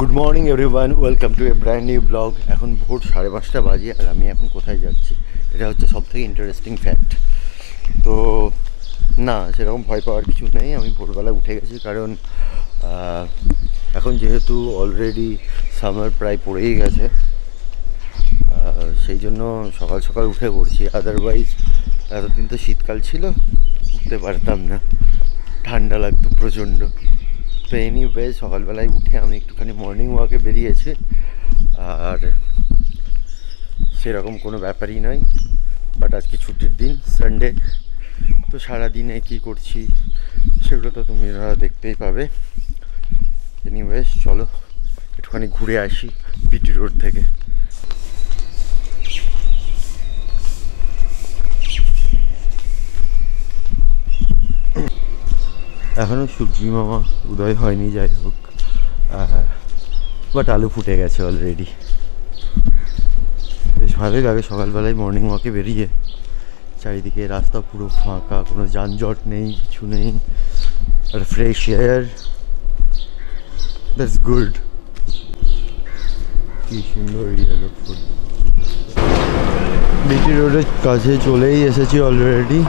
Good morning everyone, welcome to A brand new blog. এখন ভোর 5:30 বাজে আর আমি এখন কোথায় যাচ্ছি, এটা হচ্ছে সবথেকে ইন্টারেস্টিং ফ্যাক্ট। তো না, সেরকম ভয় পাওয়ার কিছু নেই। আমি ভোরবেলা উঠে গেছি, কারণ এখন যেহেতু অলরেডি সামার প্রায় পড়েই গেছে, সেই জন্য সকাল সকাল উঠে পড়ছি। আদারওয়াইজ এতদিন তো শীতকাল ছিল, উঠতে পারতাম না, ঠান্ডা লাগতো প্রচণ্ড। তো এনিওয়েজ সকালবেলায় উঠে আমি একটুখানি মর্নিং ওয়াকে বেরিয়েছি, আর সেরকম কোনো ব্যাপারই নয়। বাট আজকে ছুটির দিন, সানডে, তো সারাদিনে কী করছি সেগুলো তো তোমরা দেখতেই পাবে। এনিওয়েজ চলো একটুখানি ঘুরে আসি বিটি রোড থেকে। এখনও সূর্য মামা উদয় হয়নি, যাই হোক, বাট আলু ফুটে গেছে অলরেডি। বেশ ভালোই লাগে সকালবেলায় মর্নিং ওয়াকে বেরিয়ে। চারিদিকে রাস্তা পুরো ফাঁকা, কোনো যানজট নেই, কিছু নেই, আর ফ্রেশ এয়ার, দ্যাটস গুড। কি সুন্দর ইয়েলো ফুল। বিটি রোডের কাছে চলেই এসেছি অলরেডি।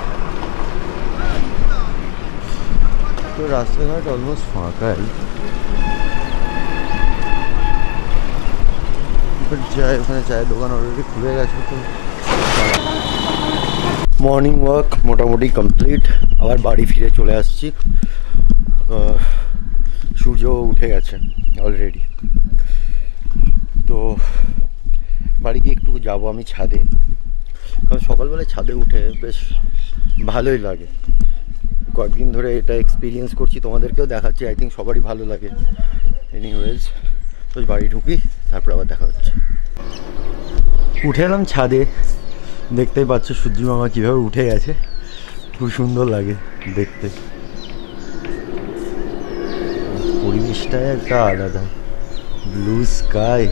তো রাস্তাঘাট অলমোস্ট ফাঁকাই, যায় ওখানে চায়ের দোকান অলরেডি খুলে গেছে। তো মর্নিং ওয়াক মোটামুটি কমপ্লিট, আবার বাড়ি ফিরে চলে আসছি। সূর্য উঠে গেছে অলরেডি। তো বাড়ি গিয়ে একটু যাবো আমি ছাদে, কারণ সকালবেলায় ছাদে উঠে বেশ ভালোই লাগে। কয়েকদিন ধরে এটা এক্সপিরিয়েন্স করছি, তোমাদেরকেও দেখাচ্ছি, আই থিঙ্ক সবারই ভালো লাগে। এনিওয়েজ তো বাড়ি ঢুকি, তারপর আবার দেখা হচ্ছে। উঠে এলাম ছাদে, দেখতেই পাচ্ছ সূর্য মামা কীভাবে উঠে গেছে, খুব সুন্দর লাগে দেখতে। পরিবেশটাই একটা আলাদা, ব্লু স্কাই,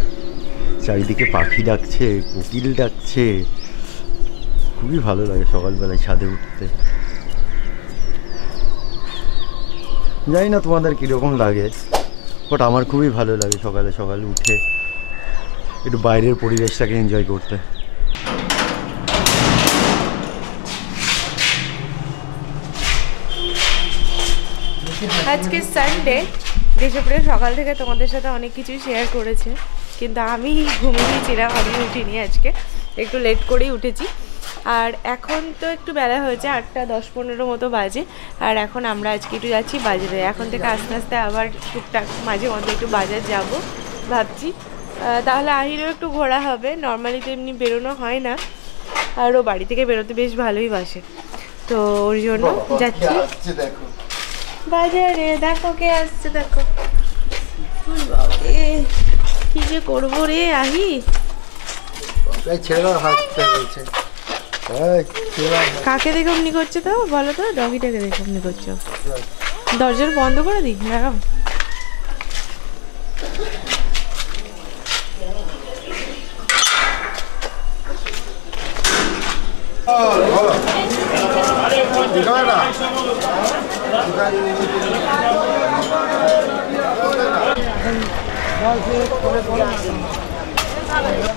চারিদিকে পাখি ডাকছে, কোকিল ডাকছে, খুবই ভালো লাগে সকালবেলায় ছাদে উঠতে। জানি না তোমাদের কীরকম লাগে, বাট আমার খুবই ভালো লাগে সকালে সকালে উঠে একটু বাইরের পরিবেশটাকে এনজয় করতে। আজকে সানডে, দেশপ্রিয় সকাল থেকে তোমাদের সাথে অনেক কিছুই শেয়ার করেছে, কিন্তু আমি ঘুমিয়েছিলাম, আমি উঠিনি, আজকে একটু লেট করেই উঠেছি। আর এখন তো একটু বেলা হয়েছে, 8:10-15 মতো বাজে। আর এখন আমরা আজকে একটু যাচ্ছি বাজারে। এখন থেকে আস্তে আস্তে আবার টুকটাক মাঝে মধ্যে একটু বাজার যাব ভাবছি, তাহলে আহিরও একটু ঘোরা হবে। নর্মালি তো এমনি বেরোনো হয় না, আর ও বাড়ি থেকে বেরোতে বেশ ভালোই বাসে, তো ওর জন্য যাচ্ছি বাজারে। দেখো কে আসছে, দেখো কি যে করবো রে আহি। কাকে দেখে অমনি করছে তো বলো তো? ডগিটাকে দেখে অমনি করছো। দরজাটা বন্ধ করে দিই, দাঁড়াও।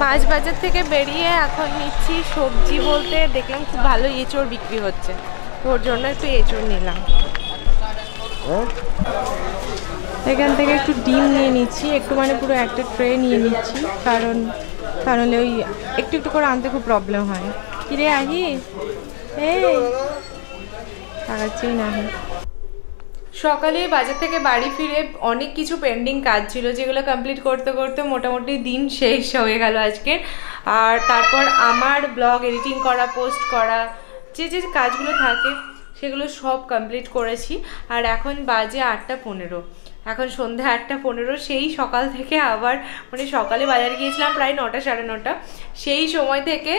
মাছ বাজার থেকে বেরিয়ে এখন নিচ্ছি সবজি, বলতে দেখলাম খুব ভালো এঁচড় বিক্রি হচ্ছে, ওর জন্য একটু এঁচড় নিলাম। এখান থেকে একটু ডিম নিয়ে নিচ্ছি, একটু মানে পুরো একটা ট্রে নিয়ে নিচ্ছি, কারণ ওই একটু একটু করে আনতে খুব প্রবলেম হয়। কিরে আহি, এই তাকাচ্ছেই না। সকালে বাজার থেকে বাড়ি ফিরে অনেক কিছু পেন্ডিং কাজ ছিল, যেগুলো কমপ্লিট করতে করতে মোটামুটি দিন শেষ হয়ে গেল আজকে। আর তারপর আমার ব্লগ এডিটিং করা, পোস্ট করা, যে যে কাজগুলো থাকে সেগুলো সব কমপ্লিট করেছি। আর এখন বাজে 8:15, এখন সন্ধ্যা 8:15। সেই সকাল থেকে আবার মানে সকালে বাজারে গিয়েছিলাম প্রায় 9টা 9:30, সেই সময় থেকে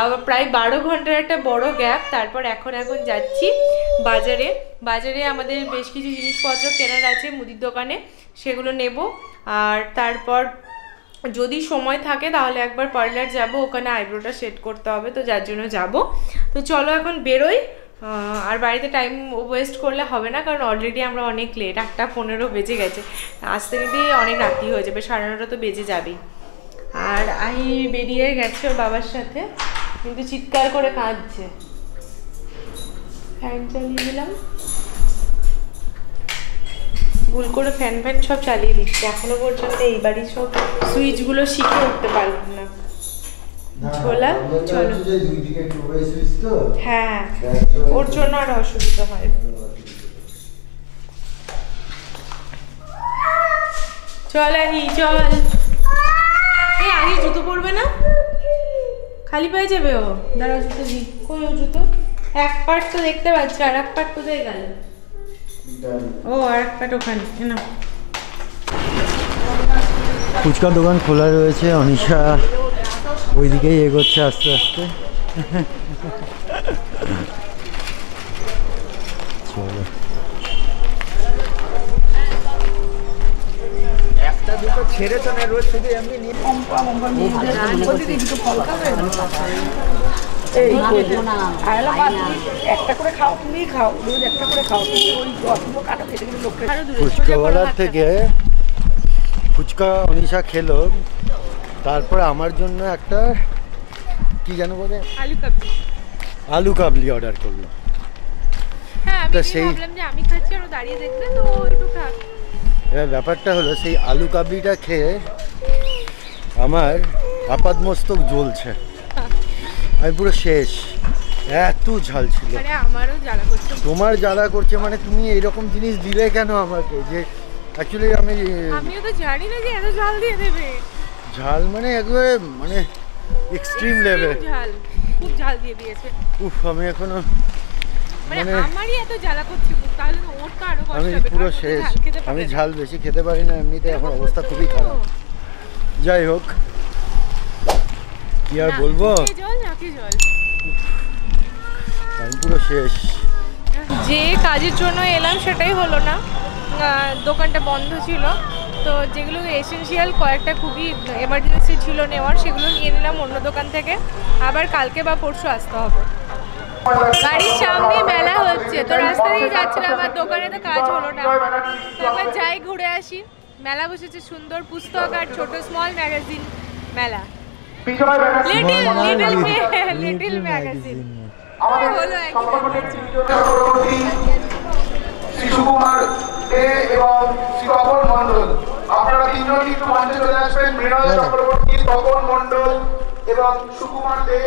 আবার প্রায় 12 ঘন্টার একটা বড় গ্যাপ। তারপর এখন যাচ্ছি বাজারে। বাজারে আমাদের বেশ কিছু জিনিসপত্র কেনার আছে মুদির দোকানে, সেগুলো নেব। আর তারপর যদি সময় থাকে তাহলে একবার পার্লার যাব, ওখানে আইব্রোটা সেট করতে হবে, তো যার জন্য যাব। তো চলো এখন বেরোই, আর বাড়িতে টাইম ওয়েস্ট করলে হবে না, কারণ অলরেডি আমরা অনেক লেট, 8:15 বেজে গেছে, আসতে নিতেই অনেক রাত্রি হয়ে যাবে, 9:30 তো বেজে যাবেই। আর আহি বেরিয়ে গেছে ওর বাবার সাথে, কিন্তু চিৎকার করে কাঁদছে। ফ্যান চালিয়ে দিলাম, ভুল করে ফ্যান সব চালিয়ে দিচ্ছে, এখনো পর্যন্ত এই বাড়ির সব সুইচগুলো শিখে উঠতে পারলাম না। ছোলা চলো, হ্যাঁ ওর জন্য আর অসুবিধা হয়। চল আহি চল, এই আহি জুতো পরবে না, খালি পায়ে যাবে ও, দাঁড়া জুতো দি, কই ও জুতো, এক পার্ট তো দেখতে পাচ্ছি, আর এক পার্ট কোথায় গেল, ও আর এক পার্ট ওখানে না। ফুচকা দোকান খোলা রয়েছে, অনিশা ওইদিকেই এগোচ্ছে আস্তে আস্তে। চলো একটা দুটো ছেড়ে তো না, রোজ শুধু এমনি নিয়ে একটা করে খাও, তুমি খাও, রোজ একটা করে খাও, ওই অসুবিধা কাটা খেতে গেলে লোককে। ফুচকাওয়ালার থেকে ফুচকা অনিশা খেলো, তারপরে আমার জন্য একটা কি জানো বলে আলু কাবলি অর্ডার করলো। হ্যাঁ আমি তা সেই ভাবলাম যে আমি খাচ্ছি আর ও দাঁড়িয়ে দেখলে, তো একটু খাক। এবার ব্যাপারটা হলো, সেই আলু কাবলিটা খেয়ে আমার আপাদমস্তক জ্বলছে, আমি পুরো শেষ, এত ঝাল ছিল। আরে আমারও জ্বালা করছে। তোমার জ্বালা করছে মানে তুমি এইরকম জিনিস দিলে কেন আমাকে, যে অ্যাকচুয়ালি আমিও তো জানি না যে এত ঝাল দিয়ে দেবে, ঝাল মানে একবারে মানে এক্সট্রিম লেভেল ঝাল, খুব ঝাল দিয়ে দিয়েছে। উফ, আমি এখনো মানে আমারই এত জ্বালা করছে, তাহলে তো ওর তো আরো কষ্ট আমি হবে, পুরো শেষ, আমি ঝাল বেশি খেতে পারি না এমনিতে, এখন অবস্থা খুবই খারাপ। যাই হোক, কি আর বলবো, জল নাকি জল, আমি পুরো শেষ। যে কাজের জন্য এলাম সেটাই হলো না, দোকানটা বন্ধ ছিল, তো যেগুলো এসেনশিয়াল কয়েকটা খুবই এমার্জেন্সি ছিল নেওয়ার, সেগুলো নিয়ে নিলাম অন্য দোকান থেকে, আবার কালকে বা পরশু আসতে হবে। বাড়ির সামনে মেলা হচ্ছে, তো রাস্তা দিয়ে যাচ্ছিলাম, আমার দোকানে তো কাজ হলো না, তো এবার যাই ঘুরে আসি। মেলা বসেছে সুন্দর, পুস্তক আর ছোট স্মল ম্যাগাজিন মেলা, লিটল ম্যাগাজিন হলো শ্রী সুকুমার দে এবং শ্রী তপন মণ্ডল, আপনারা তিনজনই একটু মঞ্চে চলে আসবেন। মৃণাল চক্রবর্তী, তপন মণ্ডল এবং সুকুমার দে,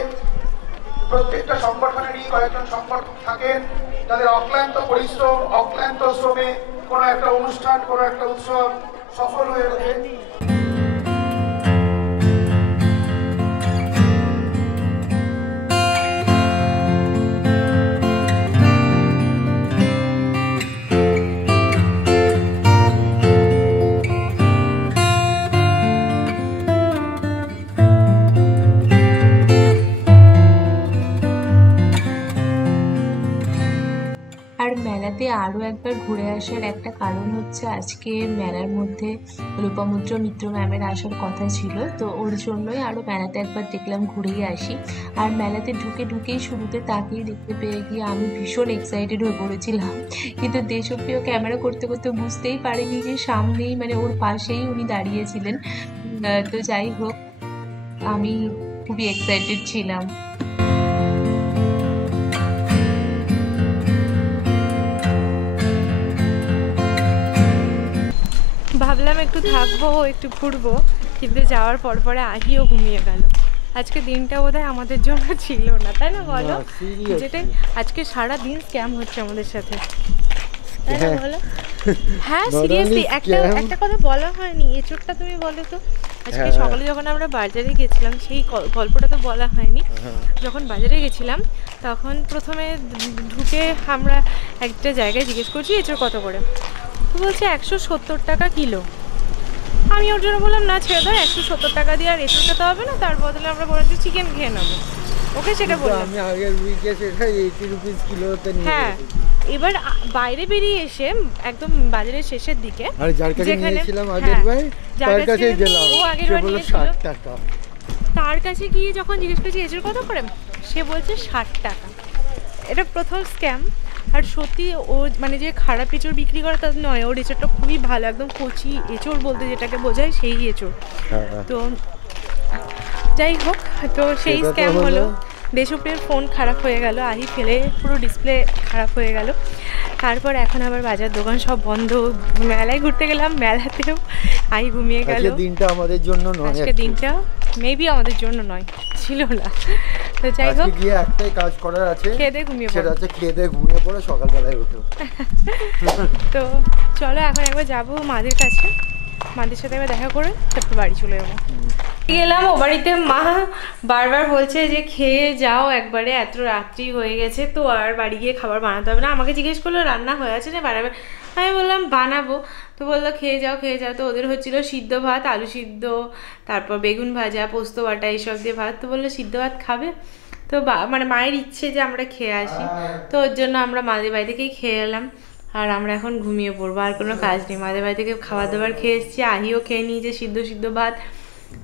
প্রত্যেকটা সংগঠনেরই কয়েকজন সংগঠক থাকেন, যাদের অক্লান্ত পরিশ্রম, অক্লান্ত শ্রমে কোনো একটা অনুষ্ঠান, কোনো একটা উৎসব সফল হয়ে ওঠে। আর মেলাতে আরও একবার ঘুরে আসার একটা কারণ হচ্ছে, আজকে মেলার মধ্যে লোপামুদ্রা মিত্র ম্যামের আসার কথা ছিল, তো ওর জন্যই আরও মেলাতে একবার দেখলাম ঘুরেই আসি। আর মেলাতে ঢুকেই শুরুতে তাকেই দেখতে পেয়ে গিয়ে আমি ভীষণ এক্সাইটেড হয়ে পড়েছিলাম, কিন্তু দেশপ্রিয় ক্যামেরা করতে করতে বুঝতেই পারিনি যে সামনেই মানে ওর পাশেই উনি দাঁড়িয়েছিলেন। তো যাই হোক, আমি খুবই এক্সাইটেড ছিলাম। ভাবলাম একটু থাকবো, একটু ঘুরবো, কিন্তু যাওয়ার পরে আহিও ঘুমিয়ে গেল। আজকে দিনটা বোধহয় আমাদের জন্য ছিল না, তাই না বলো? যেটাই আজকে সারা দিন স্ক্যাম হচ্ছে আমাদের সাথে, তাই না বলো? হ্যাঁ সিরিয়াসলি, একটা কথা বলা হয়নি, এচোরটা তুমি বলো তো। আজকে সকালে যখন আমরা বাজারে গেছিলাম, সেই গল্পটা তো বলা হয়নি। যখন বাজারে গেছিলাম তখন প্রথমে ঢুকে আমরা একটা জায়গায় জিজ্ঞেস করছি এচোর কত করে, বলছে 170 টাকা কিলো। আমি ওর জন্য বললাম না ছেড়ে দাও, 170 টাকা দিয়ে আর এঁচোড় খেতে হবে না, তার বদলে আমরা বরঞ্চ চিকেন খেয়ে নেবো। ওকে সেটা বললাম, আমি আগের উইকে সেটা 80 রুপিস কিলোতে নিয়ে হ্যাঁ। এবার বাইরে বেরিয়ে এসে একদম বাজারের শেষের দিকে, আর যার কাছে নিয়েছিলাম আগের বার তার কাছে গেলাম, সে বলল 60 টাকা। তার কাছে গিয়ে যখন জিজ্ঞেস করছি এঁচোড় কত করে, সে বলছে 60 টাকা। এটা প্রথম স্ক্যাম। আর সত্যি ও মানে যে খারাপ এঁচড় বিক্রি করে তা নয়, ওর এঁচড়টা খুবই ভালো, একদম কচি এঁচড় বলতে যেটাকে বোঝায় সেই এঁচড়। তো যাই হোক, তো সেই স্ক্যাম হলো। দেশপ্রিয়ের ফোন খারাপ হয়ে গেল, আহি ফেলে পুরো ডিসপ্লে খারাপ হয়ে গেল। তারপর এখন আবার বাজার দোকান সব বন্ধ, মেলায় ঘুরতে গেলাম, মেলাতেও আহি ঘুমিয়ে গেল। দিনটা আমাদের জন্য নয়, আজকে দিনটা মেবি আমাদের জন্য নয়, ছিল না। তো যাই হোক, গিয়ে একটাই কাজ করার আছে, খেয়ে দিয়ে ঘুমিয়ে পড়ো। সেটা হচ্ছে খেয়ে দিয়ে ঘুমিয়ে পড়ে সকালবেলায় উঠো। তো চলো এখন একবার যাবো মাদের কাছে, মাদের সাথে একবার দেখা করে তারপর বাড়ি চলে যাবো। গেলাম ও বাড়িতে, মা বারবার বলছে যে খেয়ে যাও একবারে, এত রাত্রি হয়ে গেছে তো আর বাড়ি গিয়ে খাবার বানাতে হবে না। আমাকে জিজ্ঞেস করলো রান্না হয়ে আছে না বানাবে, আমি বললাম বানাবো। তো বললো খেয়ে যাও খেয়ে যাও। তো ওদের হচ্ছিলো সিদ্ধ ভাত, আলু সিদ্ধ, তারপর বেগুন ভাজা, পোস্ত বাটা এইসব দিয়ে ভাত। তো বললো সিদ্ধ ভাত খাবে, তো মানে মায়ের ইচ্ছে যে আমরা খেয়ে আসি, তো ওর জন্য আমরা মাদের বাড়ি থেকেই খেয়ে এলাম। আর আমরা এখন ঘুমিয়ে পড়বো, আর কোনো কাজ নেই। মাদের বাড়ি থেকে খাবার দাবার খেয়ে এসেছি, আহিও খেয়ে নিয়েছে সিদ্ধ সিদ্ধ ভাত।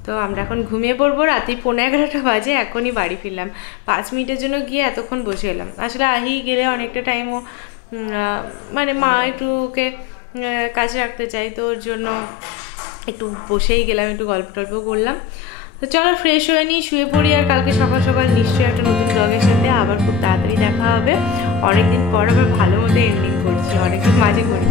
তো আমরা এখন ঘুমিয়ে পড়বো। রাত্রি 11:30 বাজে, এখনই বাড়ি ফিরলাম। 5 মিনিটের জন্য গিয়ে এতক্ষণ বসে এলাম। আসলে আহি গেলে অনেকটা টাইমও মানে মা একটু ওকে কাছে রাখতে চাই, তো ওর জন্য একটু বসেই গেলাম, একটু গল্প টল্প করলাম। তো চলো ফ্রেশ হয়ে নিই, শুয়ে পড়ি। আর কালকে সকাল সকাল নিশ্চয়ই একটা নতুন ব্লগের সাথে আবার খুব তাড়াতাড়ি দেখা হবে। অনেকদিন পর আবার ভালো মতো এন্ডিং করছি, অনেকদিন মাঝে করি।